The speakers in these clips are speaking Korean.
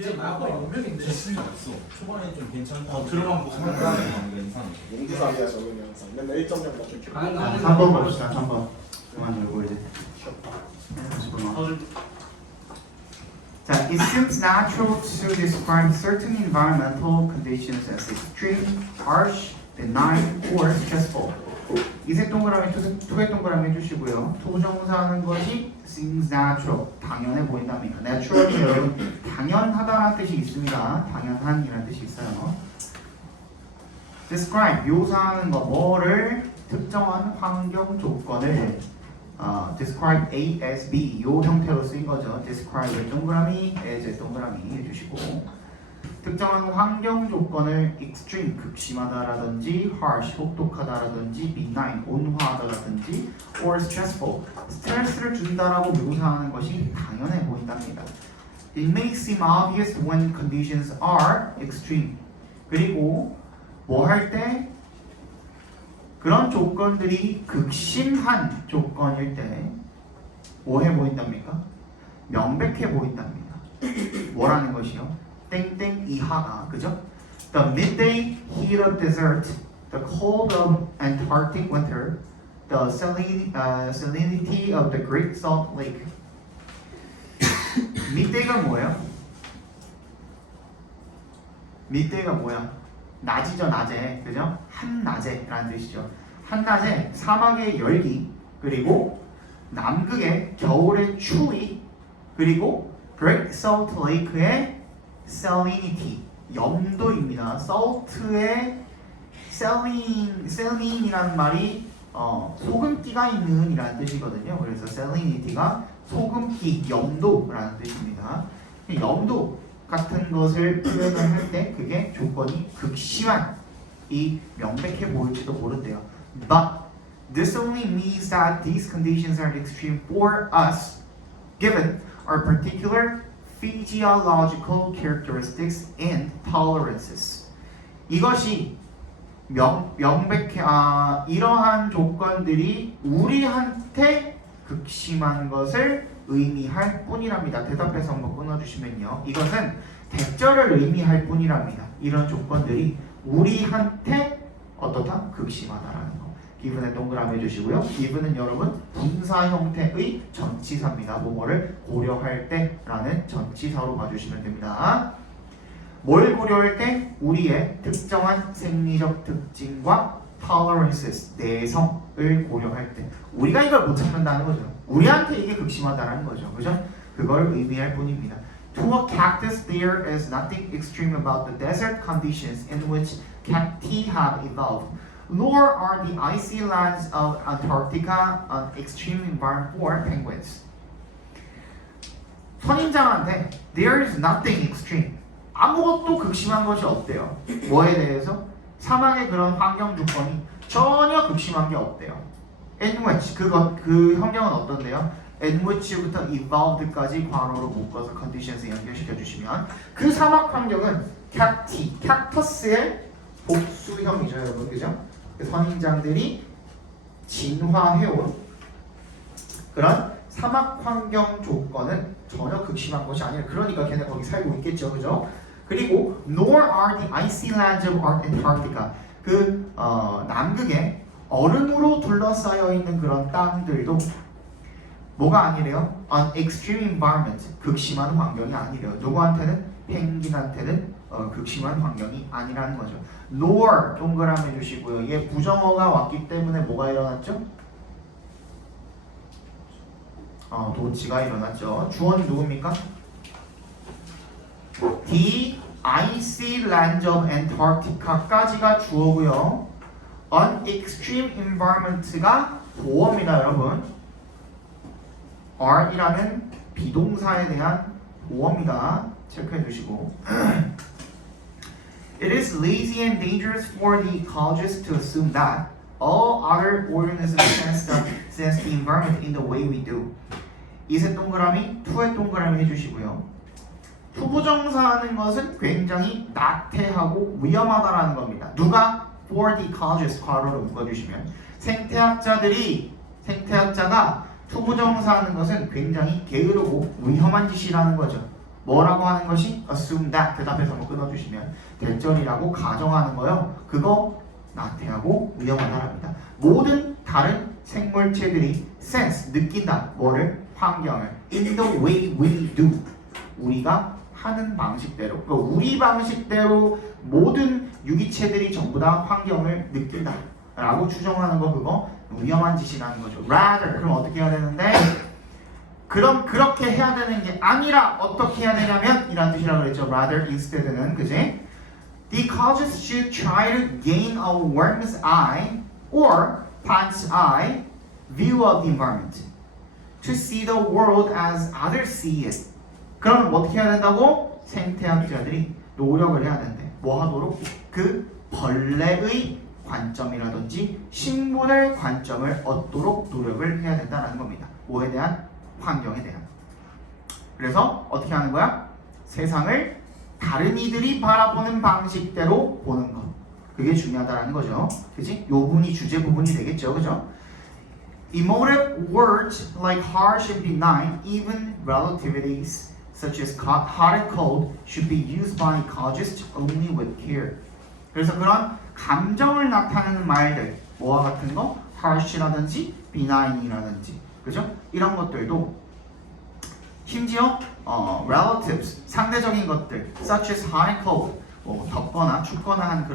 얘 아까 연명인데. 기술이 없어. 초반에 좀 괜찮다. 들어만 보고 생각하는 게 이상해. 용두삼이야 저는 항상 맨날 1.0 맞게 켜. 3번 봅시다. 3번. 그만 들고 이제. 자, it seems natural to describe certain environmental conditions as extreme, harsh, benign, or stressful. 이색 동그라미, 투색 동그라미 해주시고요. 투부정사하는 것이 seems natural, 당연해 보인답니다. natural이 여러분 당연하다라는 뜻이 있습니다. 당연한이라는 뜻이 있어요. describe, 묘사하는 거, 뭐를 특정한 환경 조건을 describe A as B 요 형태로 쓰인 거죠. describe 동그라미, as 동그라미 해주시고 특정한 환경 조건을 extreme 극심하다라든지 harsh 혹독하다라든지 benign 온화하다라든지 or stressful 스트레스를 준다라고 묘사하는 것이 당연해 보인답니다. It may seem obvious when conditions are extreme. 그리고 뭐 할 때 그런 조건들이 극심한 조건일 때 뭐해 보인답니까? 명백해 보인답니다. 뭐라는 것이요? 땡땡 이하가 그죠? The midday heat of desert, the cold of Antarctic winter, the salinity of the Great Salt Lake. midday가 뭐예요? midday가 뭐야? 낮이죠, 낮에. 그죠? 한낮에라는 뜻이죠. 한낮에 사막의 열기, 그리고 남극의 겨울의 추위, 그리고 Great Salt Lake의 salinity, 염도입니다. salt의 salin이라는 말이 소금기가 있는 이라는 뜻이거든요. 그래서 salinity가 소금기, 염도라는 뜻입니다. 염도 같은 것을 표현을 할 때 그게 조건이 극심한 이 명백해 보일지도 모른대요. But this only means that these conditions are extreme for us, given our particular physiological characteristics and tolerances. 이것이 명백해 이러한 조건들이 우리한테 극심한 것을 의미할 뿐이랍니다. 대답해서 한번 끊어주시면요. 이것은 대절을 의미할 뿐이랍니다. 이런 조건들이 우리한테 어떻다? 극심하다라는 거. given에 동그라미 해주시고요. given은 여러분 분사 형태의 전치사입니다. 뭐뭐를 고려할 때라는 전치사로 봐주시면 됩니다. 뭘 고려할 때? 우리의 특정한 생리적 특징과 tolerances, 내성을 고려할 때 우리가 이걸 못 참는다는 거죠. 우리한테 이게 극심하다라는 거죠. 그죠? 그걸 의미할 뿐입니다. To a cactus there is nothing extreme about the desert conditions in which cacti have evolved. Nor are the icy lands of Antarctica an extreme environment for penguins. 선인장한테 there is nothing extreme. 아무것도 극심한 것이 없대요. 뭐에 대해서? 사막의 그런 환경 조건이 전혀 극심한 게 없대요. In which 그 환경은 어떤데요? In which부터 evolved까지 괄호로 묶어서 conditions 연결시켜 주시면 그 사막 환경은 캡터스의 복수형이죠, 여러분, 그죠? 선인장들이 진화해온 그런 사막 환경 조건은 전혀 극심한 것이 아니에요. 그러니까 걔네 거기 살고 있겠죠, 그죠? 그리고 nor are the icy lands of Antarctica. 남극의 얼음으로 둘러싸여 있는 그런 땅들도 뭐가 아니래요? An extreme environment. 극심한 환경이 아니래요. 누구한테는? 펭귄한테는 극심한 환경이 아니라는 거죠. nor 동그라미 해주시고요. 얘 부정어가 왔기 때문에 뭐가 일어났죠? 도치가 일어났죠. 주어는 누굽니까? The icy lands of Antarctica까지가 주어고요. An extreme environment가 보어입니다, 여러분. R이라는 비동사에 대한 보어입니다. 체크해 주시고. It is lazy and dangerous for the ecologists to assume that all other organisms sense the environment in the way we do. 이세 동그라미, 투의 동그라미 해주시고요. 투부정사하는 것은 굉장히 나태하고 위험하다라는 겁니다. 누가? For the ecologists 괄호로 묶어주시면 생태학자가 투부정사하는 것은 굉장히 게으르고 위험한 짓이라는 거죠. 뭐라고 하는 것이 assume that 대답해서 뭐 끊어주시면 대절이라고 가정하는 거요. 그거 나태하고 위험하다랍니다. 모든 다른 생물체들이 sense 느낀다. 뭐를? 환경을 in the way we do. 우리가 하는 방식대로. 그러니까 우리 방식대로 모든 유기체들이 전부 다 환경을 느낀다. 라고 추정하는 거 그거 위험한 짓이라는 거죠. rather 그럼 어떻게 해야 되는데? 그럼 그렇게 해야 되는 게 아니라 어떻게 해야 되냐면 이란 뜻이라고 그랬죠. rather instead는 그지? The ecologists should try to gain a worm's eye or plant's eye view of the environment to see the world as others see it. 그럼 어떻게 해야 된다고? 생태학자들이 노력을 해야 된대. 뭐 하도록? 그 벌레의 관점이라든지 식물의 관점을 얻도록 노력을 해야 된다는 겁니다. 뭐에 대한? 환경에 대한. 그래서 어떻게 하는 거야? 세상을 다른 이들이 바라보는 방식대로 보는 것. 그게 중요하다는 거죠. 그치? 요 부분이 주제 부분이 되겠죠. 그죠? Emotive words like harsh and benign, even relativities such as hot and cold should be used by ecologists only with care. 그래서 그런 감정을 나타내는 말들, 뭐와 같은 거? harsh라든지 benign이라든지, 그죠? 이런 것들도 심지어 relatives, 상대적인 것들, such as hot and cold, 뭐 덥거나 춥거나 한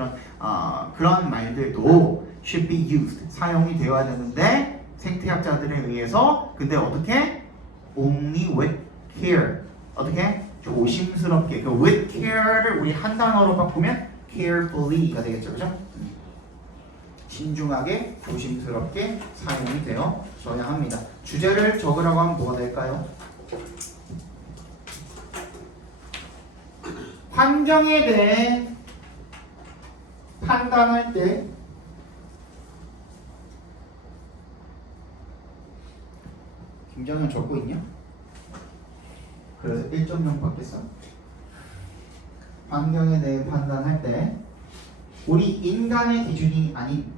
그런 말들도 should be used, 사용이 되어야 되는데 생태학자들에 의해서 근데 어떻게? only with care. 어떻게? 조심스럽게. 그 with care를 우리 한 단어로 바꾸면 carefully가 되겠죠, 그죠? 신중하게, 조심스럽게 사용이 되어져야 합니다. 주제를 적으라고 하면 뭐가 될까요? 환경에 대해 판단할 때 김정현 적고 있냐? 그래서 1.0 받겠어. 환경에 대해 판단할 때 우리 인간의 기준이 아닌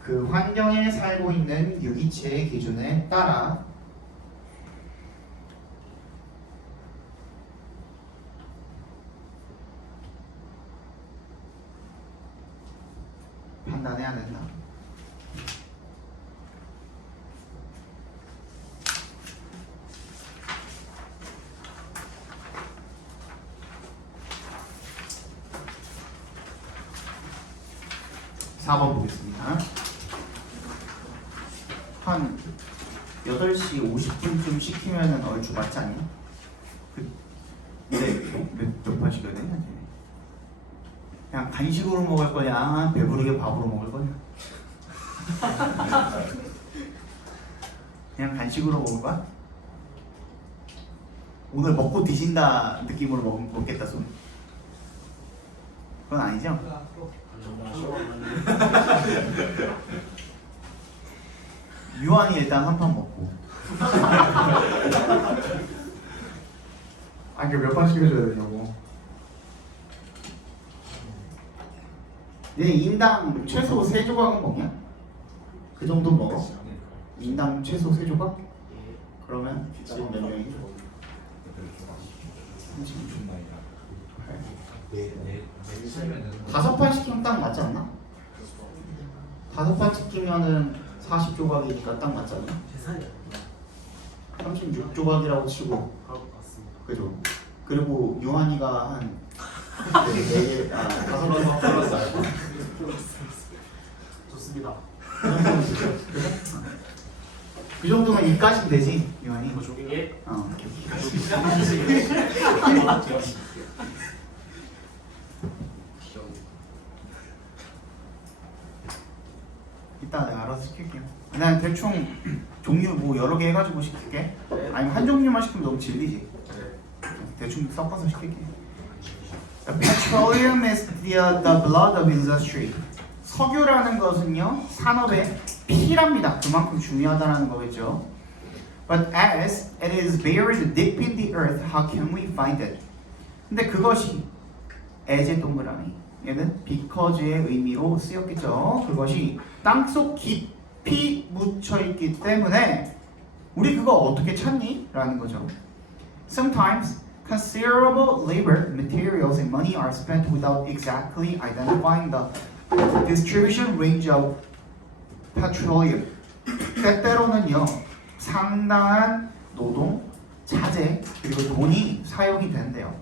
그 환경에 살고 있는 유기체의 기준에 따라 판단해야 된다. (4번) 보겠습니다. 한 8시 50분쯤 시키면은 얼추 맞지 않냐? 몇 번 시켜야 되냐? 그냥 간식으로 먹을 거냐? 배부르게 밥으로 먹을 거냐? 그냥 간식으로 먹을 거야? 오늘 먹고 뒤진다 느낌으로 먹겠다 손. 그건 아니죠? 유한이 일단 한 판 먹고. 아, 이게 몇 판 시켜줘야 되냐고. 얘 인당 최소 3조각은 먹냐? 그 정도 먹어? 인당 최소 3조각? 그러면 지금 몇 명이? 5판 시키면 딱 맞지 않나? 5판 시키면은 40조각이니까 딱 맞잖아. 36조각이라고 치고. 그죠? 그리고 유한이가 한 4개, 5개 플러스. 좋습니다. 그 정도면 입가심 되지, 유한이. 예. 이따 내가 알아서 시킬게요. 그냥 대충 종류 뭐 여러 개 해가지고 시킬게. 아니면 한 종류만 시키면 너무 질리지. 대충 섞어서 시킬게. Petroleum is the blood of industry. 석유라는 것은요 산업의 피랍니다. 그만큼 중요하다는 거겠죠. But as it is buried deep in the earth, how can we find it? 근데 그것이 as의 동그라미 얘는 because의 의미로 쓰였겠죠. 그것이 땅속 깊이 묻혀있기 때문에 우리 그거 어떻게 찾니? 라는 거죠. Sometimes considerable labor, materials, and money are spent without exactly identifying the distribution range of petroleum. 때때로는요, 상당한 노동, 자재, 그리고 돈이 사용이 되는데요.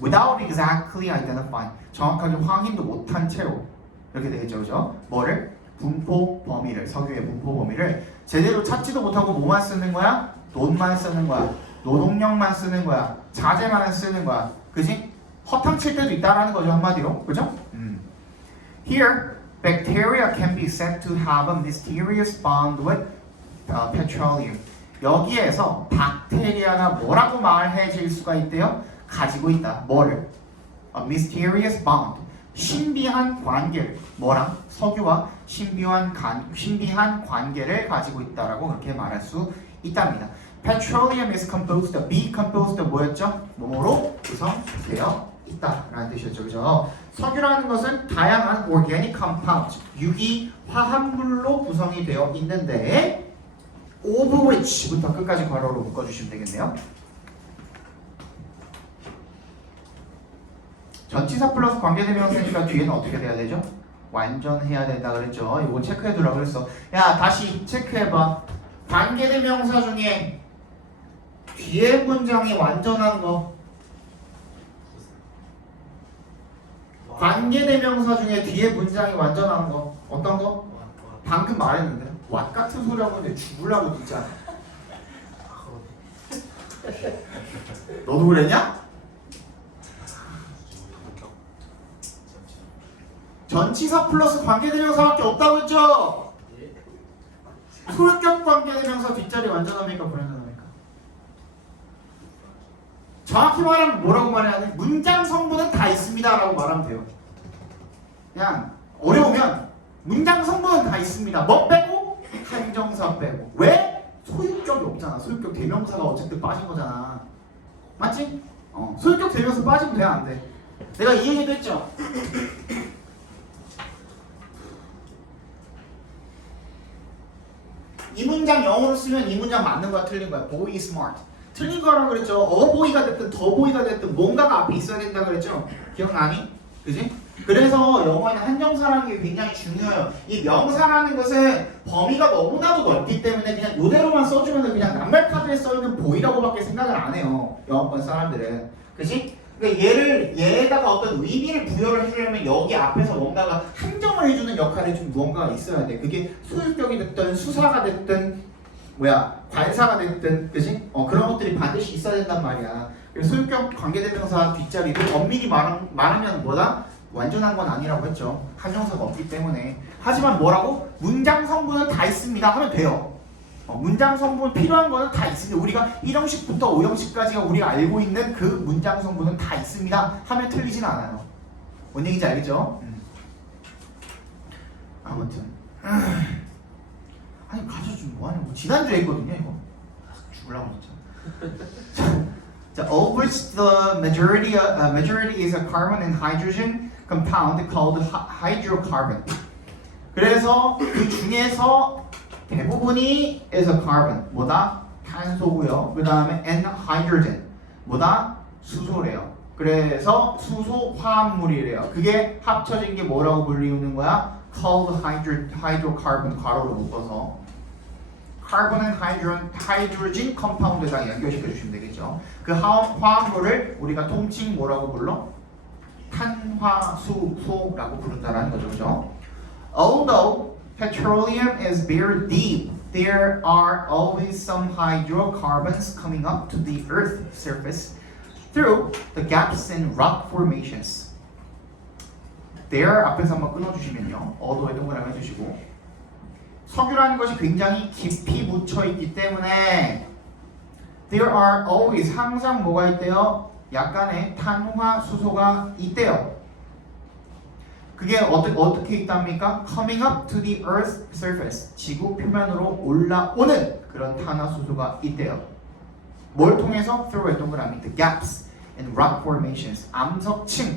Without exactly identifying, 정확하게 확인도 못한 채로 이렇게 되겠죠, 그죠? 뭐를? 분포 범위를, 석유의 분포 범위를 제대로 찾지도 못하고 뭐만 쓰는 거야? 돈만 쓰는 거야. 노동력만 쓰는 거야. 자재만 쓰는 거야. 그지? 허탕칠 때도 있다라는 거죠, 한마디로. 그죠? Here, bacteria can be said to have a mysterious bond with petroleum. 여기에서 박테리아가 뭐라고 말해질 수가 있대요? 가지고 있다. 뭐를? A mysterious bond. 신비한 관계를. 뭐랑? 석유와 신비한 관계를 가지고 있다라고 그렇게 말할 수 있답니다. Petroleum is composed of, be composed of 뭐였죠? 뭐뭐로 구성되어 있다라는 뜻이었죠. 그죠? 석유라는 것은 다양한 organic compounds, 유기 화합물로 구성이 되어 있는데 of which부터 끝까지 괄호로 묶어주시면 되겠네요. 전치사 플러스 관계대명사니까 뒤에는 어떻게 돼야 되죠? 완전해야 된다 그랬죠. 이거 체크해두라 그랬어. 야, 다시 체크해봐. 관계대명사 중에 뒤에 문장이 완전한 거. 관계대명사 중에 뒤에 문장이 완전한 거. 어떤 거? 방금 말했는데. 왓 같은 소리 하고 있는데 죽으려고 진짜. 너도 그랬냐? 전치사 플러스 관계대명사밖에 없다고 했죠? 소유격 관계대명사 뒷자리 완전합니까? 불완전합니까? 정확히 말하면 뭐라고 말해야 돼? 문장 성분은 다 있습니다 라고 말하면 돼요. 그냥 어려우면 문장 성분은 다 있습니다. 뭐 빼고? 한정사 빼고. 왜? 소유격이 없잖아. 소유격 대명사가 어쨌든 빠진 거잖아. 맞지? 소유격 대명사 빠지면 돼? 안 돼? 내가 이 얘기도 했죠? 이 문장 영어로 쓰면 이 문장 맞는 거야, 틀린 거야? Boy is smart. 틀린 거라고 그랬죠. 어보이가 됐든 더보이가 됐든 뭔가가 앞에 있어야 된다 그랬죠. 기억나니? 그지? 그래서 영어에는 한정사라는 게 굉장히 중요해요. 이 명사라는 것은 범위가 너무나도 넓기 때문에 그냥 이대로만 써주면 그냥 낱말카드에 써있는 보이라고밖에 생각을 안 해요. 영어권 사람들은. 그지? 그러니까 얘에다가 어떤 의미를 부여를 해주려면 여기 앞에서 뭔가가 한정을 해주는 역할이 좀 무언가가 있어야 돼. 그게 소유격이 됐든 수사가 됐든 관사가 됐든, 그지? 그런 것들이 반드시 있어야 된단 말이야. 그래서 소유격 관계대명사 뒷자리도 엄밀히 말하면 뭐다? 완전한 건 아니라고 했죠. 한정사가 없기 때문에. 하지만 뭐라고? 문장 성분은 다 있습니다 하면 돼요. 문장 성분 필요한 거는 다 있습니다. 우리가 1형식부터 5형식까지가 우리가 알고 있는 그 문장 성분은 다 있습니다 하면 틀리진 않아요. 뭔 얘기인지 알겠죠? 아무튼 아니 가서 좀 뭐하냐고. 지난주에 했거든요 이거. 죽으려고 진짜. 자, of which the majority is a carbon and hydrogen compound called hydrocarbon. 그래서 그 중에서 대부분이 is a carbon, 뭐다? 탄소고요. 그 다음에 and hydrogen, 뭐다? 수소래요. 그래서 수소 화합물이래요. 그게 합쳐진 게 뭐라고 불리우는 거야? called hydrocarbon, 괄호로 묶어서 carbon and hydrogen compound에다 연결시켜 주시면 되겠죠. 그 화합물을 우리가 통칭 뭐라고 불러? 탄화수소라고 부른다라는 거죠. 그죠? Although petroleum is very deep, there are always some hydrocarbons coming up to the Earth's surface through the gaps in rock formations. There 앞에서 한번 끊어주시면요. 어도에 동그라미 해주시고 석유라는 것이 굉장히 깊이 묻혀있기 때문에 there are always 항상 뭐가 있대요? 약간의 탄화수소가 있대요. 그게 어떻게 있답니까? Coming up to the Earth's surface. 지구 표면으로 올라오는 그런 탄화수소가 있대요. 뭘 통해서? Through의 동그라미. The gaps in rock formations. 암석층에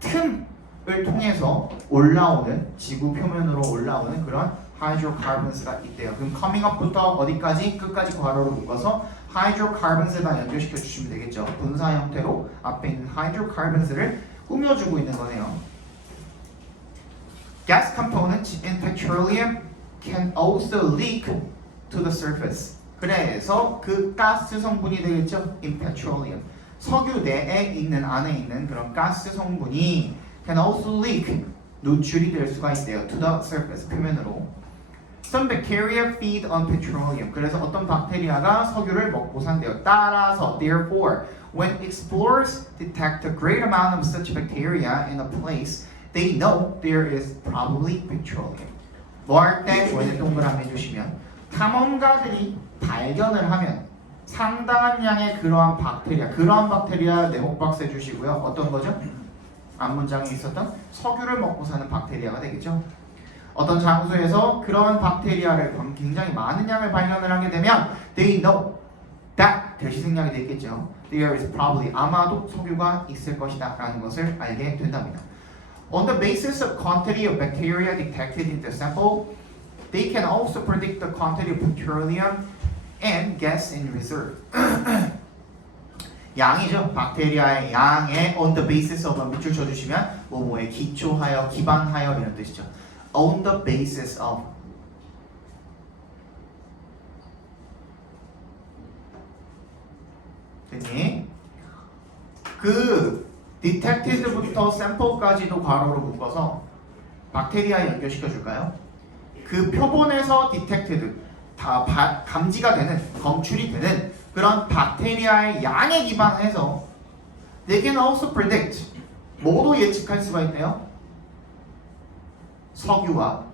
틈을 통해서 올라오는 지구 표면으로 올라오는 그런 hydrocarbons가 있대요. 그럼 coming up부터 어디까지? 끝까지 괄호로 묶어서 hydrocarbons에다 연결시켜 주시면 되겠죠. 분사 형태로 앞에 있는 hydrocarbons를 꾸며주고 있는 거네요. Gas components in petroleum can also leak to the surface. 그래서 그 가스 성분이 되겠죠. In petroleum. 석유 내에 있는 안에 있는 그런 가스 성분이 can also leak 노출이 될 수가 있대요. To the surface 표면으로. Some bacteria feed on petroleum. 그래서 어떤 박테리아가 석유를 먹고 산대요. 따라서 therefore when explorers detect a great amount of such bacteria in a place, they know there is probably petroleum. 뭐 할 때? 원래 동그라미 해주시면 탐험가들이 발견을 하면 상당한 양의 그러한 박테리아 네모박스 해주시고요. 어떤 거죠? 앞문장에 있었던 석유를 먹고 사는 박테리아가 되겠죠. 어떤 장소에서 그러한 박테리아를 굉장히 많은 양을 발견을 하게 되면 they know that 대시 생략이 되겠죠. There is probably 아마도 석유가 있을 것이다 라는 것을 알게 된답니다. On the basis of quantity of bacteria detected in the sample, they can also predict the quantity of petroleum and gas in reserve. 양이죠. 박테리아의 양에 on the basis of 밑줄 쳐주시면 뭐뭐에 기초하여, 기반하여 이런 뜻이죠. On the basis of 됐니? 그 detected부터 sample까지도 괄호로 묶어서 박테리아 연결시켜 줄까요? 그 표본에서 detected 다 감지가 되는, 검출이 되는 그런 박테리아의 양에 기반해서 they can also predict 뭐도 예측할 수가 있대요. 석유와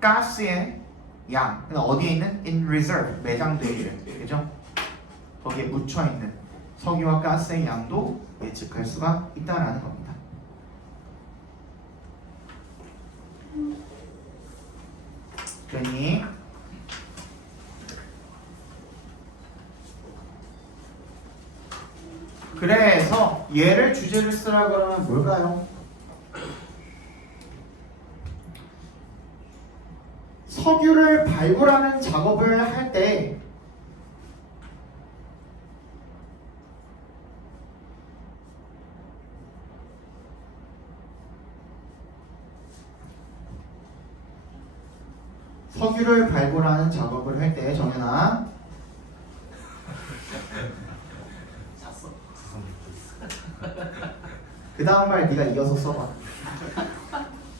가스의 양, 어디에 있는? in reserve, 매장되어 있는, 그죠? 거기에 묻혀 있는 석유와 가스의 양도 예측할 수가 있다라는 겁니다. 그러니 그래서 얘를 주제를 쓰라 그러면 뭘까요? 석유를 발굴하는 작업을 할 때 석유를 발굴하는 작업을 할 때 정연아 그 다음 말 네가 이어서 써봐.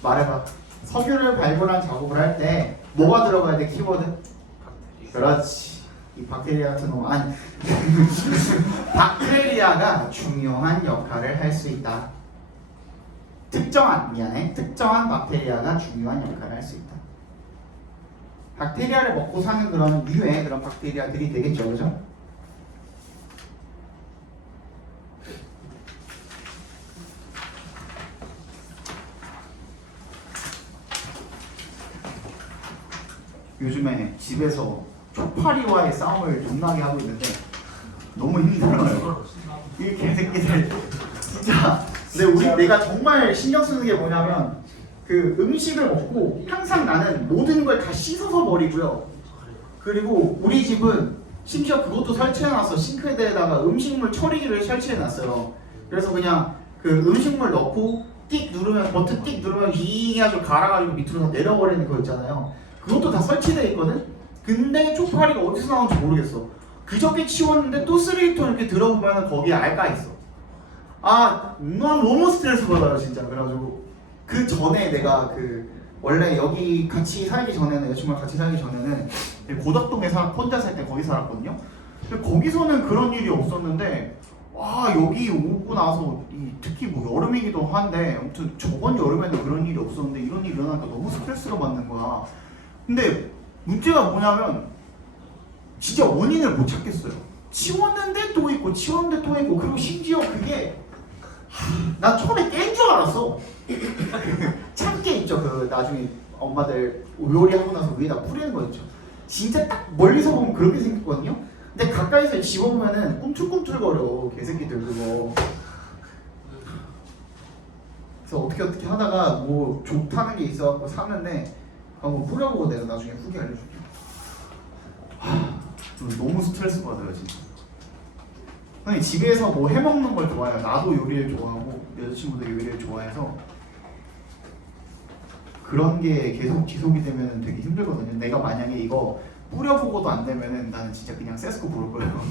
말해봐. 석유를 발굴한 작업을 할 때 뭐가 들어가야 돼? 키워드? 그렇지. 이 박테리아 같은 놈 아니 박테리아가 중요한 역할을 할 수 있다. 특정한 박테리아가 중요한 역할을 할 수 있다. 박테리아를 먹고 사는 그런 류의 그런 박테리아들이 되겠죠, 그죠? 요즘에 집에서 초파리와의 싸움을 존나게 하고 있는데 너무 힘들어요. 이 개새끼들 진짜. 근데 내가 정말 신경 쓰는 게 뭐냐면 그 음식을 먹고 항상 나는 모든 걸 다 씻어서 버리고요. 그리고 우리 집은 심지어 그것도 설치해놨어. 싱크대에다가 음식물 처리기를 설치해놨어요. 그래서 그냥 그 음식물 넣고 띡 누르면 버튼 띡 누르면 이 해가지고 갈아가지고 밑으로 다 내려버리는 거 있잖아요. 그것도 다 설치되어 있거든? 근데 초파리가 어디서 나오는지 모르겠어. 그저께 치웠는데 또 쓰레기통 이렇게 들어보면 거기에 알가 있어. 아, 난 너무 스트레스 받아요 진짜. 그래가지고 그 전에 내가 그 원래 여기 같이 살기 전에는 여친구랑 같이 살기 전에는 고덕동에 혼자 살 때 거기 살았거든요. 근데 거기서는 그런 일이 없었는데 와 여기 오고 나서 특히 뭐 여름이기도 한데 아무튼 저번 여름에는 그런 일이 없었는데 이런 일이 일어나니까 너무 스트레스가 받는 거야. 근데 문제가 뭐냐면 진짜 원인을 못 찾겠어요. 치웠는데 또 있고 치웠는데 또 있고 그리고 심지어 그게 난 처음에 깬 줄 알았어. 참깨 있죠. 그 나중에 엄마들 요리하고 나서 위에다 뿌리는 거 있죠. 진짜 딱 멀리서 보면 그렇게 생겼거든요. 근데 가까이서 집어보면은 꿈틀꿈틀거려 개새끼들 그거. 그래서 어떻게 하다가 뭐 좋다는 게 있어갖고 샀는데 한번 뿌려보고 내가 나중에 후기 알려줄게. 너무 스트레스 받아요 진짜. 아니 집에서 뭐 해먹는 걸 좋아해요. 나도 요리를 좋아하고 여자친구도 요리를 좋아해서 그런 게 계속 지속이 되면 되게 힘들거든요. 내가 만약에 이거 뿌려보고도 안 되면은 나는 진짜 그냥 세스코 부를 거예요.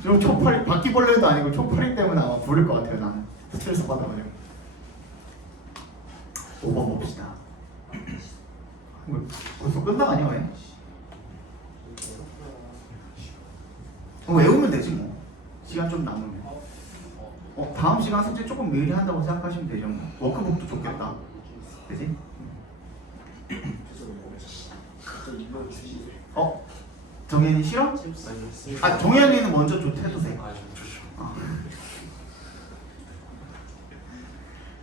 좀 초파리, 바퀴벌레도 아니고 초파리 때문에 아마 부를 것 같아요. 나는 스트레스 받아가지고. 5번 봅시다. 벌써 끝나가냐 왜? 외우면 되지 뭐. 시간 좀 남으면. 다음 시간 숙제 조금 미리 한다고 생각하시면 되죠. 워크북도 좋겠다. 그지? 정현이 싫어? 정현이는 먼저 해도 돼.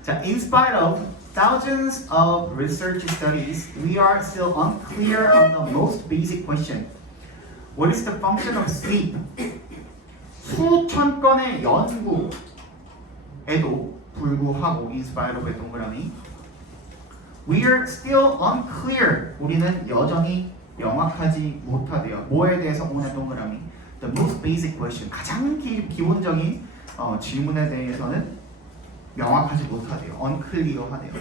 자, in spite of thousands of research studies, we are still unclear on the most basic question. What is the function of sleep? 수천 건의 연구에도 불구하고 in spite of의 동그라미 We are still unclear. 우리는 여전히 명확하지 못하대요. 뭐에 대해서 오늘 동그라미 The most basic question. 가장 기본적인 질문에 대해서는 명확하지 못하대요. unclear하대요.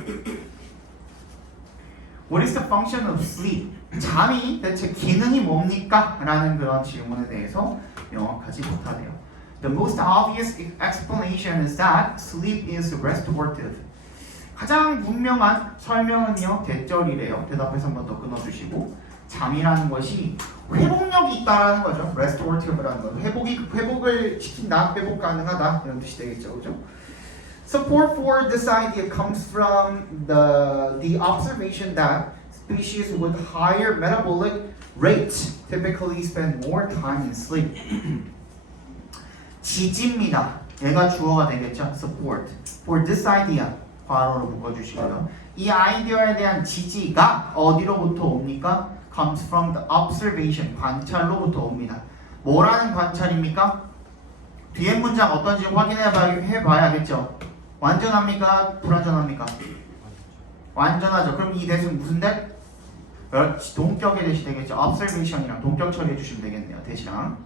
What is the function of sleep? 잠이 대체 기능이 뭡니까? 라는 그런 질문에 대해서 명확하지 못하대요. The most obvious explanation is that sleep is restorative. 가장 분명한 설명은요 대절이래요. 대답해서 한 번 더 끊어주시고 잠이라는 것이 회복력이 있다라는 거죠. restorative라는 건 회복을 시킨다, 회복 가능하다 이런 뜻이 되겠죠, 그죠? Support for this idea comes from the observation that species with higher metabolic rates typically spend more time in sleep. 지지입니다. 얘가 주어가 되겠죠. Support for this idea. 괄호로 묶어주시고요. 이 아이디어에 대한 지지가 어디로부터 옵니까? Comes from the observation, 관찰로부터 옵니다. 뭐라는 관찰입니까? 뒤에 문장 어떤지 확인해봐야겠죠. 완전합니까? 불완전합니까? 완전하죠. 그럼 이 대신 무슨 대? 그렇지, 동격의 대시 되겠죠. observation이랑 동격 처리해 주시면 되겠네요. 대시랑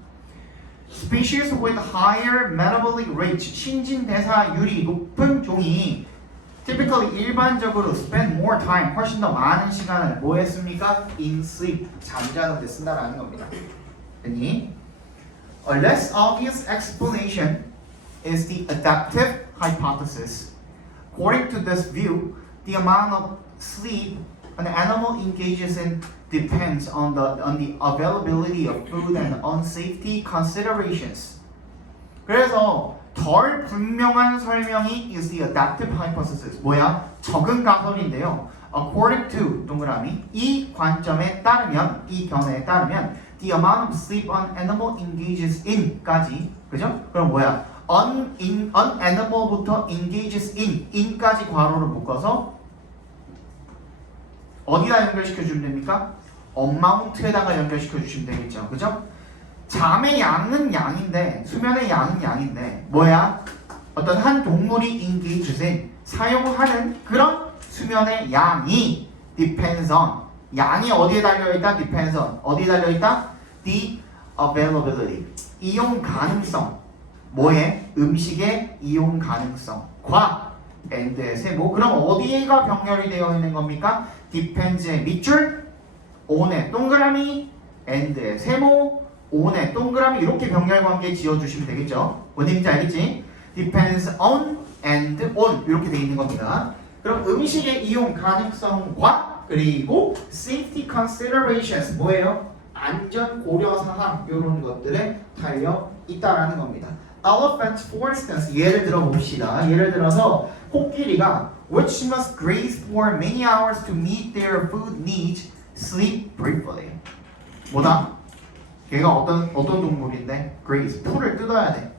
species with higher metabolic rate, 신진대사율이 높은 종이 typically 일반적으로 spend more time, 훨씬 더 많은 시간을 뭐 했습니까? in sleep, 잠자는 데 쓴다라는 겁니다. 아니, a less obvious explanation is the adaptive hypothesis. According to this view, the amount of sleep an animal engages in depends on the availability of food and on safety considerations. 그래서 덜 분명한 설명이 is the adaptive hypothesis. 뭐야? 적응 가설인데요. According to 동그라미 이 관점에 따르면, 이 견해에 따르면 the amount of sleep an animal engages in까지, 그죠? 그럼 뭐야? an animal부터 engages in까지 괄호를 묶어서 어디다 연결시켜 주면 됩니까? amount에다가 연결시켜 주시면 되겠죠, 그죠? 잠의 양은 양인데, 수면의 양은 양인데, 뭐야? 어떤 한 동물이 engages in, 사용하는 그런 수면의 양이 depends on, 양이 어디에 달려있다? depends on, 어디에 달려있다? the availability, 이용 가능성, 뭐에? 음식의 이용 가능성과 and의 세모. 그럼 어디가 병렬이 되어 있는 겁니까? depends의 밑줄, on의 동그라미, and의 세모, on의 동그라미 이렇게 병렬 관계 지어주시면 되겠죠. 뭔 얘기인지 알겠지? depends on and on 이렇게 되어 있는 겁니다. 그럼 음식의 이용 가능성과 그리고 safety considerations 뭐예요? 안전 고려 사항 이런 것들에 달려 있다라는 겁니다. Elephants, for instance, 예를 들어 봅시다. 예를 들어서 코끼리가 which must graze for many hours to meet their food needs, sleep briefly. 뭐다? 걔가 어떤 동물인데 graze, 풀을 뜯어야 돼.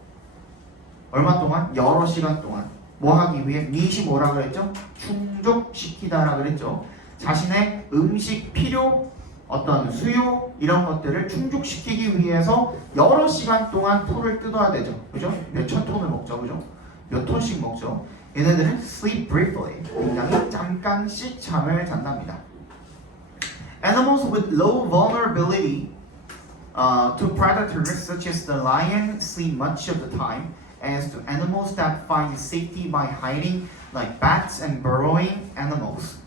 얼마 동안? 여러 시간 동안. 뭐 하기 위해? meet이 뭐라 그랬죠? 충족시키다라 그랬죠. 자신의 음식 필요, 어떤 수요 이런 것들을 충족시키기 위해서 여러 시간 동안 풀을 뜯어야 되죠. 그죠? 몇천 톤을 먹죠. 그죠? 몇 톤씩 먹죠. 얘네들은 sleep briefly, 굉장히 잠깐씩 잠을 잔답니다. Animals with low vulnerability to predators such as the lion sleep much of the time, as do animals that find safety by hiding, like bats and burrowing animals.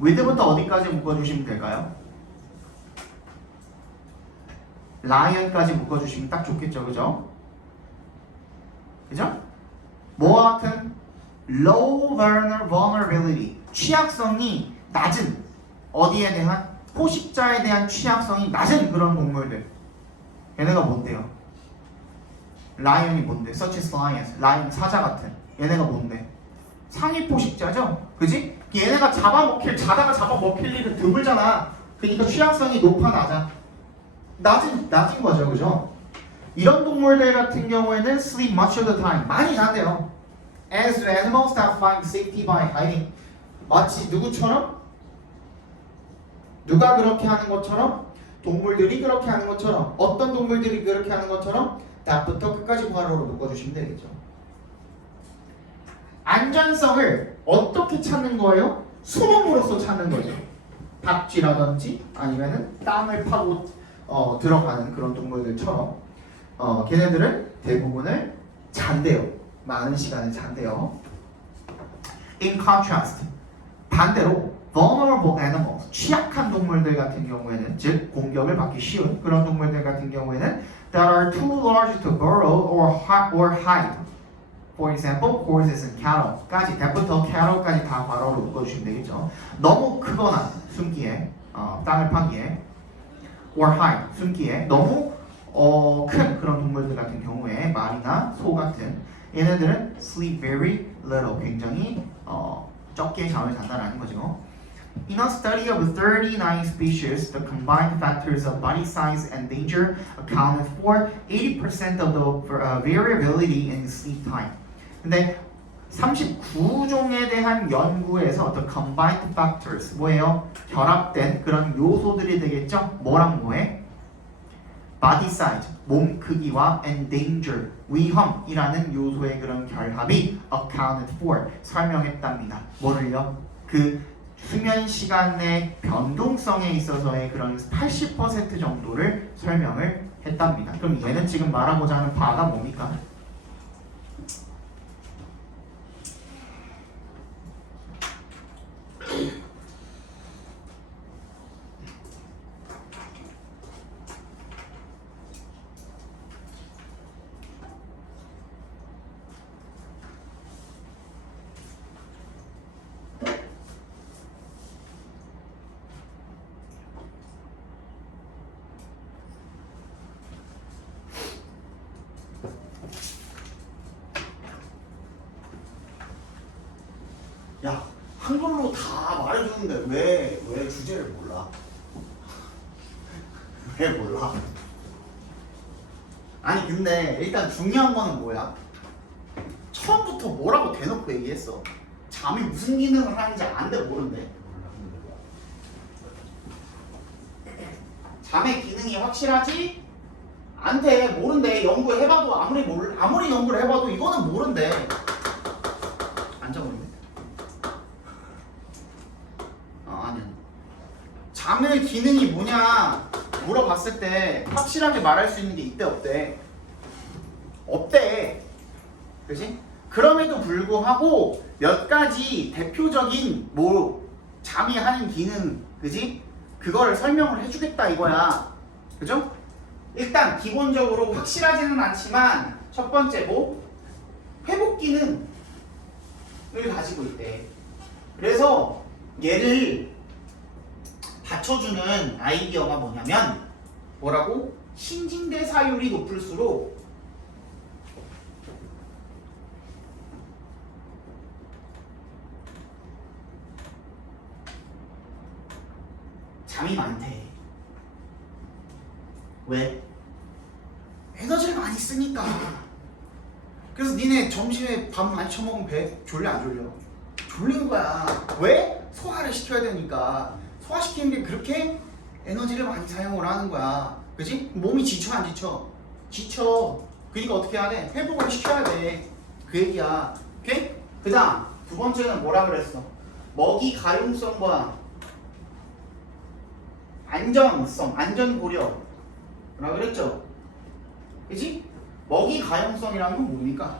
with부터 어디까지 묶어주시면 될까요? lion까지 묶어주시면 딱 좋겠죠, 그죠? 그죠? 뭐와 같은 low vulnerability, 취약성이 낮은, 어디에 대한? 포식자에 대한 취약성이 낮은 그런 동물들. 얘네가 뭔데요? 라이언이 뭔데? Such as lions. 라이언 사자 같은. 얘네가 뭔데? 상위 포식자죠? 그지? 얘네가 자다가 잡아먹힐 일은 드물잖아. 그러니까 취약성이 높아 낮아? 낮은 거죠, 그죠? 이런 동물들 같은 경우에는 sleep much of the time. 많이 잔대요. As do animals that find safety by hiding. 마치 누구처럼? 누가 그렇게 하는 것처럼? 동물들이 그렇게 하는 것처럼. 어떤 동물들이 그렇게 하는 것처럼? that부터 끝까지 괄호로 묶어주시면 되겠죠. 안전성을 어떻게 찾는 거예요? 수능으로서 찾는 거죠. 박쥐라든지 아니면은 땅을 파고 들어가는 그런 동물들처럼 걔네들은 대부분을 잔대요. 많은 시간을 잔대요. In contrast, 반대로 vulnerable animals, 취약한 동물들 같은 경우에는, 즉 공격을 받기 쉬운 그런 동물들 같은 경우에는 that are too large to burrow or hide. For example, horses and cattle까지, that부터 cattle까지 다 괄호로 묶어주시면 되겠죠. 너무 크거나 숨기에, 땅을 파기에, or hide, 숨기에 너무 큰 그런 동물들 같은 경우에 말이나 소 같은 얘네들은 sleep very little, 굉장히 적게 잠을 잔다라는 거죠. In a study of 39 species, the combined factors of body size and danger accounted for 80% of the variability in sleep time. 근데 39종에 대한 연구에서 the combined factors, 뭐예요? 결합된 그런 요소들이 되겠죠? 뭐랑 뭐에? body size, 몸 크기와 and danger, 위험이라는 요소의 그런 결합이 accounted for, 설명했답니다. 뭐를요? 그 수면 시간의 변동성에 있어서의 그런 80% 정도를 설명을 했답니다. 그럼 얘는 지금 말하고자 하는 바가 뭡니까? 야, 한글로 다 말해주는데 왜 주제를 몰라? 왜 몰라? 아니 근데 일단 중요한 거는 뭐야? 처음부터 뭐라고 대놓고 얘기했어. 잠이 무슨 기능을 하는지 아는데 모른대. 잠의 기능이 확실하지? 안 돼. 모른대. 연구해봐도 아무리 연구를 해봐도 이거는 모른대. 앉아버리네. 아니야. 잠의 기능이 뭐냐 물어봤을 때 확실하게 말할 수 있는 게 있대 없대? 없대. 그치? 그럼에도 불구하고 몇 가지 대표적인 잠이 하는 기능, 그지? 그거를 설명을 해주겠다 이거야. 그죠? 일단 기본적으로 확실하지는 않지만 첫 번째 회복 기능을 가지고 있대. 그래서 얘를 받쳐주는 아이디어가 뭐냐면 뭐라고? 신진대사율이 높을수록 잠이 많대. 왜? 에너지를 많이 쓰니까. 그래서 니네 점심에 밥 많이 처먹으면 배 졸려 안 졸려? 졸린 거야. 왜? 소화를 시켜야 되니까. 소화시키는 게 그렇게 에너지를 많이 사용을 하는 거야. 그지? 몸이 지쳐 안 지쳐? 지쳐. 그러니까 어떻게 해야 돼? 회복을 시켜야 돼. 그 얘기야. 오케이? 그 다음 두 번째는 뭐라 그랬어? 먹이 가용성과 안전성, 안전 고려 라고 그랬죠? 그치? 먹이 가용성이라는 건 뭡니까?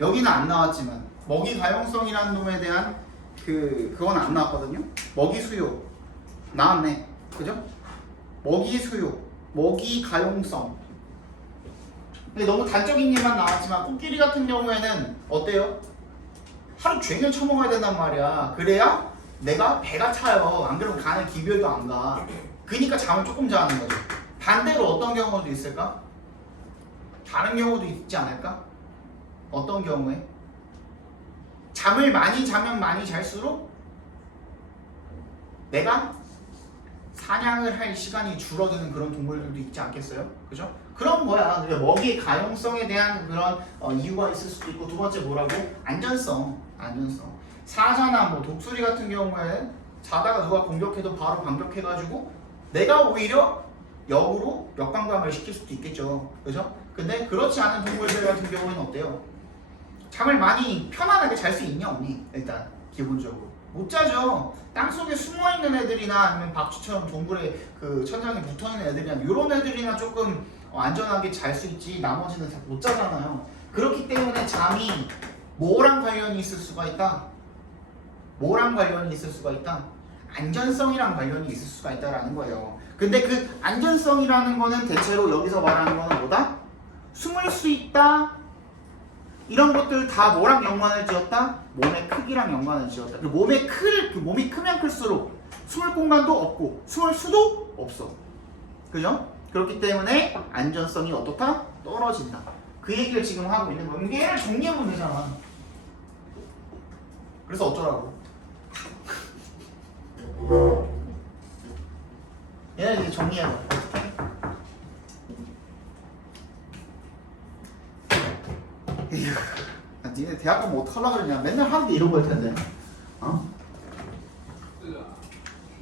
여기는 안 나왔지만 먹이 가용성이라는 놈에 대한 그건 안 나왔거든요. 먹이 수요 나왔네. 그죠? 먹이 수요, 먹이 가용성. 근데 너무 단적인 예만 나왔지만 코끼리 같은 경우에는 어때요? 하루 종일 처먹어야 된단 말이야. 그래야 내가 배가 차요. 안 그러면 간에 기별도 안 가. 그러니까 잠을 조금 자는 거죠. 반대로 어떤 경우도 있을까? 다른 경우도 있지 않을까? 어떤 경우에? 잠을 많이 자면 많이 잘수록 내가 사냥을 할 시간이 줄어드는 그런 동물들도 있지 않겠어요? 그죠? 그런 거야. 먹이의 가용성에 대한 그런 이유가 있을 수도 있고, 두 번째 뭐라고? 안전성. 사자나 뭐 독수리 같은 경우에 자다가 누가 공격해도 바로 반격해가지고 내가 오히려 역으로 역광감을 시킬 수도 있겠죠. 그죠? 근데 그렇지 않은 동물들 같은 경우에는 어때요? 잠을 많이 편안하게 잘 수 있냐 없니? 일단 기본적으로 못 자죠. 땅속에 숨어있는 애들이나 아니면 박쥐처럼 동굴에 그 천장에 붙어있는 애들이나 이런 애들이나 조금 안전하게 잘 수 있지, 나머지는 다 못 자잖아요. 그렇기 때문에 잠이 뭐랑 관련이 있을 수가 있다? 뭐랑 관련이 있을 수가 있다? 안전성이랑 관련이 있을 수가 있다라는 거예요. 근데 그 안전성이라는 거는 대체로 여기서 말하는 거는 뭐다? 숨을 수 있다, 이런 것들 다 뭐랑 연관을 지었다? 몸의 크기랑 연관을 지었다. 그 몸이 크면 클수록 숨을 공간도 없고 숨을 수도 없어. 그죠? 그렇기 때문에 안전성이 어떻다? 떨어진다. 그 얘기를 지금 하고 있는 거야. 얘를 정리하면 되잖아. 그래서 어쩌라고? 얘를 이제 정리해봐. 니네 대학 가면 어떡하려고 그러냐. 맨날 하는 게 이런 거일 텐데.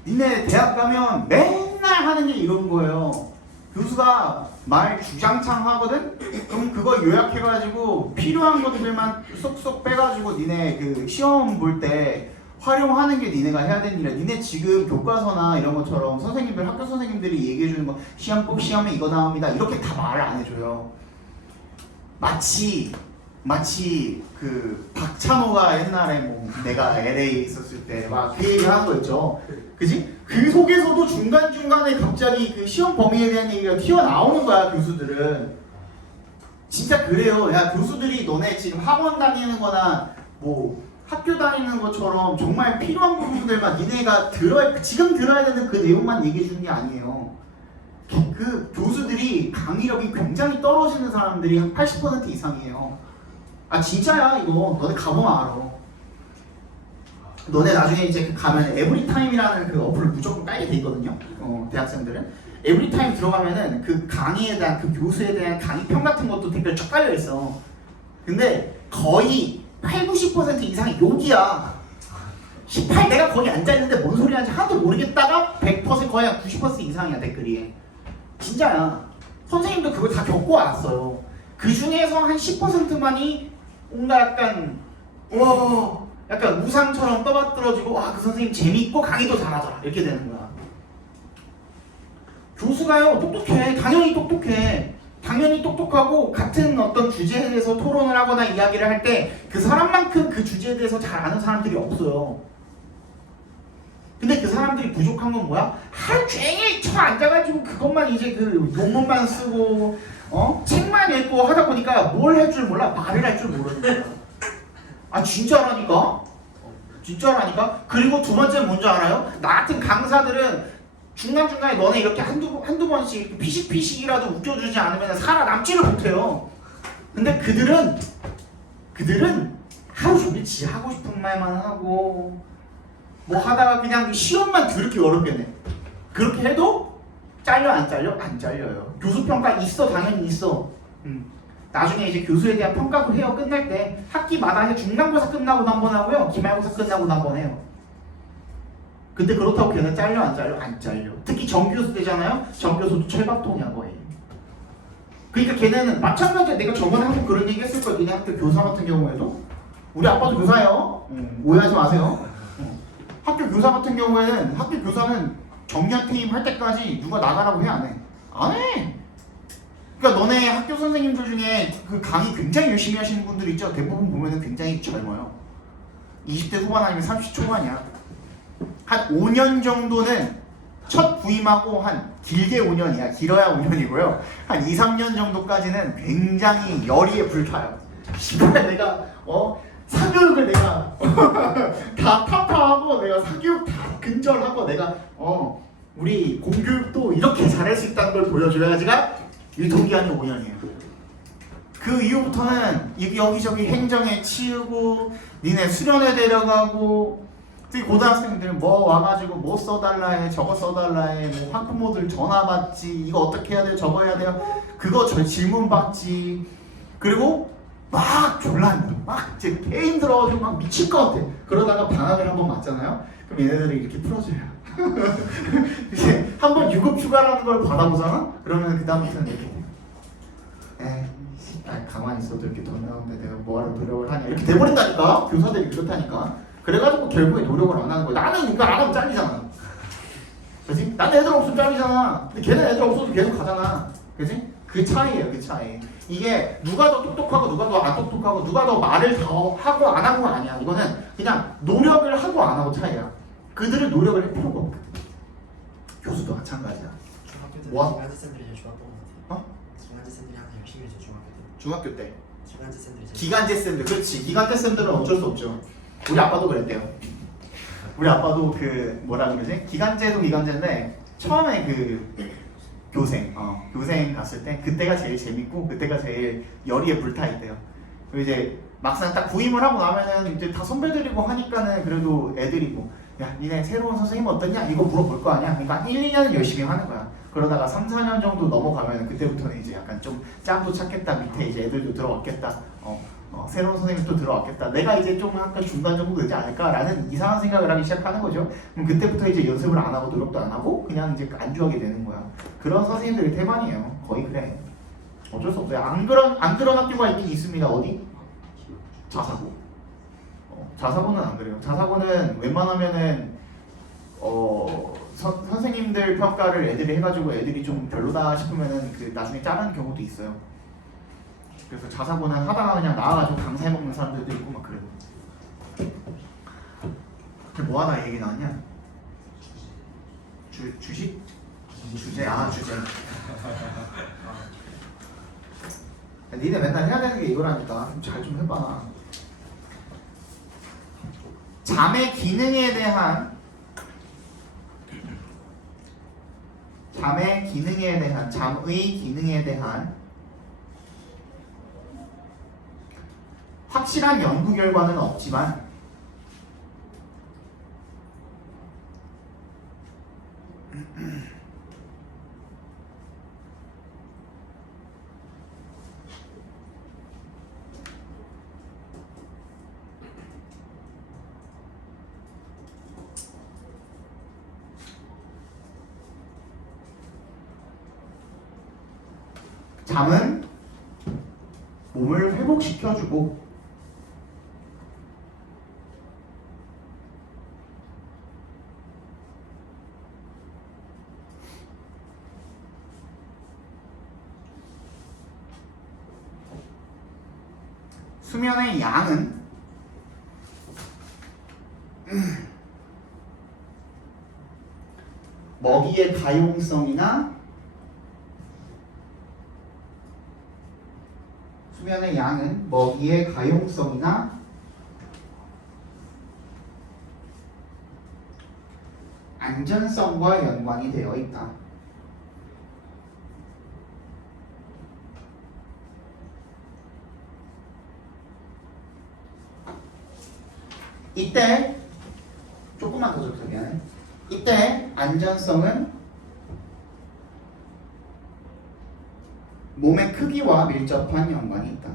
니네 대학 가면 맨날 하는 게 이런 거예요. 교수가 말 주장창 하거든? 그럼 그거 요약해가지고 필요한 것들만 쏙쏙 빼가지고 니네 그 시험 볼 때 활용하는 게 니네가 해야 되는 일이야. 니네 지금 교과서나 이런 것처럼 선생님들, 학교 선생님들이 얘기해주는 거 시험 시험에 이거 나옵니다, 이렇게 다 말을 안 해줘요. 마치 그 박찬호가 옛날에 뭐 내가 LA 있었을 때 막 그 얘기 하는 거 있죠. 그지? 그 속에서도 중간중간에 갑자기 그 시험 범위에 대한 얘기가 튀어나오는 거야, 교수들은. 진짜 그래요. 야, 교수들이 너네 지금 학원 다니는 거나 뭐 학교 다니는 것처럼 정말 필요한 부분들만 니네가 지금 들어야 되는 그 내용만 얘기해 주는 게 아니에요. 그 교수들이 강의력이 굉장히 떨어지는 사람들이 한 80% 이상이에요. 아 진짜야 이거. 너네 가보면 알아. 너네 나중에 이제 가면 에브리타임이라는 그 어플을 무조건 깔게 돼 있거든요. 대학생들은 에브리타임 들어가면은 그 강의에 대한 그 교수에 대한 강의평 같은 것도 댓글 쫙 깔려 있어. 근데 거의 80-90% 이상이 욕이야. 18 내가 거기 앉아있는데 뭔 소리 하는지 하나도 모르겠다가 100% 거의 한 90% 이상이야 댓글이. 진짜야. 선생님도 그걸 다 겪고 왔어요. 그 중에서 한 10%만이 뭔가 약간 우상처럼 떠받들어지고 그 선생님 재밌고 강의도 잘하더라 이렇게 되는 거야. 교수가요 똑똑해. 당연히 똑똑해. 당연히 똑똑하고 같은 어떤 주제에 대해서 토론을 하거나 이야기를 할 때 그 사람만큼 그 주제에 대해서 잘 아는 사람들이 없어요. 근데 그 사람들이 부족한 건 뭐야? 하루 종일 쳐 앉아가지고 그것만 이제 그 논문만 쓰고 책만 읽고 하다 보니까 뭘 할 줄 몰라. 말을 할 줄 모르는 거야. 아 진짜라니까? 진짜라니까? 그리고 두 번째는 뭔지 알아요? 나 같은 강사들은 중간중간에 너네 이렇게 한두 번씩 이렇게 피식피식이라도 웃겨주지 않으면 살아남지를 못해요. 근데 그들은 하루 종일 지 하고 싶은 말만 하고 뭐 하다가 그냥 시험만 그렇게 어렵게 내. 그렇게 해도 잘려 안 잘려? 안 잘려요. 교수평가 있어. 당연히 있어. 나중에 이제 교수에 대한 평가도 해요. 끝날 때 학기마다 중간고사 끝나고도 한 번 하고요, 기말고사 끝나고도 한 번 해요. 근데 그렇다고 걔는 잘려 안 잘려? 안 잘려. 특히 정교수 되잖아요. 정교수도 철밥통이야 거의. 그러니까 걔네는 마찬가지야. 내가 저번에 한번 그런 얘기 했을 거야. 니네 학교 교사 같은 경우에도 우리 아빠도 교사예요. 오해하지 마세요. 학교 교사 같은 경우에는 학교 교사는 정년 퇴임할 때까지 누가 나가라고 해 안 해? 안 해. 그러니까 너네 학교 선생님들 중에 그 강의 굉장히 열심히 하시는 분들 있죠. 대부분 보면은 굉장히 젊어요. 20대 후반 아니면 30 초반이야. 한 5년 정도는 첫 부임하고 한 길게 5년이야. 길어야 5년이고요. 한 2, 3년 정도까지는 굉장히 열의에 불타요. 씨발 내가 사교육을 내가 다 타파하고 내가 사교육 다 근절하고 내가 우리 공교육도 이렇게 잘할 수 있다는 걸 보여줘야지가 유통기한이 5년이에요. 그 이후부터는 여기저기 행정에 치우고 니네 수련회 데려가고 특히 고등학생들 뭐 와가지고 뭐 써달라 해 저거 써달라 해 뭐 학부모들 전화 받지 이거 어떻게 해야 돼요 저거 해야 돼요 그거 저 질문 받지 그리고 막 졸라 힘들어 막 이제 개 힘들어가지고 막 미칠 것 같아. 그러다가 방학을 한번 맞잖아요. 그럼 얘네들이 이렇게 풀어줘요. 이제 한번 유급 휴가라는 걸 받아보잖아. 그러면 그 다음부터는 이렇게 가만히 있어도 이렇게 돈 나오는데 내가 뭐하러 노력을 하냐 이렇게 돼버린다니까. 교사들이 그렇다니까. 그래가지고 결국에 노력을 안 하는 거야. 나는 이거 안 하면 잘리잖아. 그지? 나는 애들 없으면 잘리잖아. 근데 걔는 애들 없어도 계속 가잖아. 그지? 그 차이예요. 그 차이. 이게 누가 더 똑똑하고 누가 더 안 똑똑하고 누가 더 말을 더 하고 안 하고가 아니야. 이거는 그냥 노력을 하고 안 하고 차이야. 그들은 노력을 할 필요가 없거든. 교수도 마찬가지야. 중학교 때 뭐? 중간제 쌤들이 제일 좋았던 것 같아요. 중간제 쌤들이 항상 열심히 해줘 중학교 때. 중학교 때 중간제 쌤들이 제일 기간제 쌤들 그렇지. 기간제 쌤들은 어쩔 수 없죠. 우리 아빠도 그랬대요. 우리 아빠도 그 뭐라 그러지? 기간제도 기간제인데 처음에 그 교생 갔을 때 그때가 제일 재밌고 그때가 제일 열의에 불타 있대요. 그리고 이제 막상 딱 부임을 하고 나면은 이제 다 선배들이고 하니까는 그래도 애들이 뭐 야 니네 새로운 선생님 어떠냐 이거 물어볼 거 아니야. 그러니까 1, 2년은 열심히 하는 거야. 그러다가 3, 4년 정도 넘어가면 그때부터는 이제 약간 좀 짬도 찾겠다. 밑에 이제 애들도 들어왔겠다. 새로운 선생님이 또 들어왔겠다. 내가 이제 좀 약간 중간 정도 되지 않을까라는 이상한 생각을 하기 시작하는 거죠. 그럼 그때부터 이제 연습을 안 하고 노력도 안 하고 그냥 이제 안주하게 되는 거야. 그런 선생님들이 대반이에요. 거의 그래. 어쩔 수 없어요. 안 그런 학교가 있긴 있습니다. 어디? 자사고. 자사고는 안 그래요. 자사고는 웬만하면은 선생님들 평가를 애들이 해가지고 애들이 좀 별로다 싶으면은 그 나중에 자르는 경우도 있어요. 그래서 자사고는 하다가 그냥 나와가지고 강사해 먹는 사람들도 있고 막 그래요. 뭐 하다 얘기 나왔냐? 주식? 주제? 주제. 니네 맨날 해야 되는 게 이거라니까. 잘 좀 해봐. 잠의 기능에 대한 잠의 잠의 기능에 대한 확실한 연구 결과는 없지만 잠은 몸을 회복시켜주고 수면의 양은 먹이의 가용성이나 수면의 양은 먹이의 가용성이나 안전성과 연관이 되어 있다. 이때 조금만 더 적자 미안해. 이때 안전성은 몸의 크기와 밀접한 연관이 있다.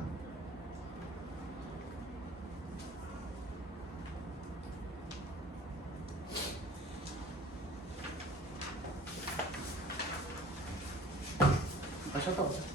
쉬었다 보자.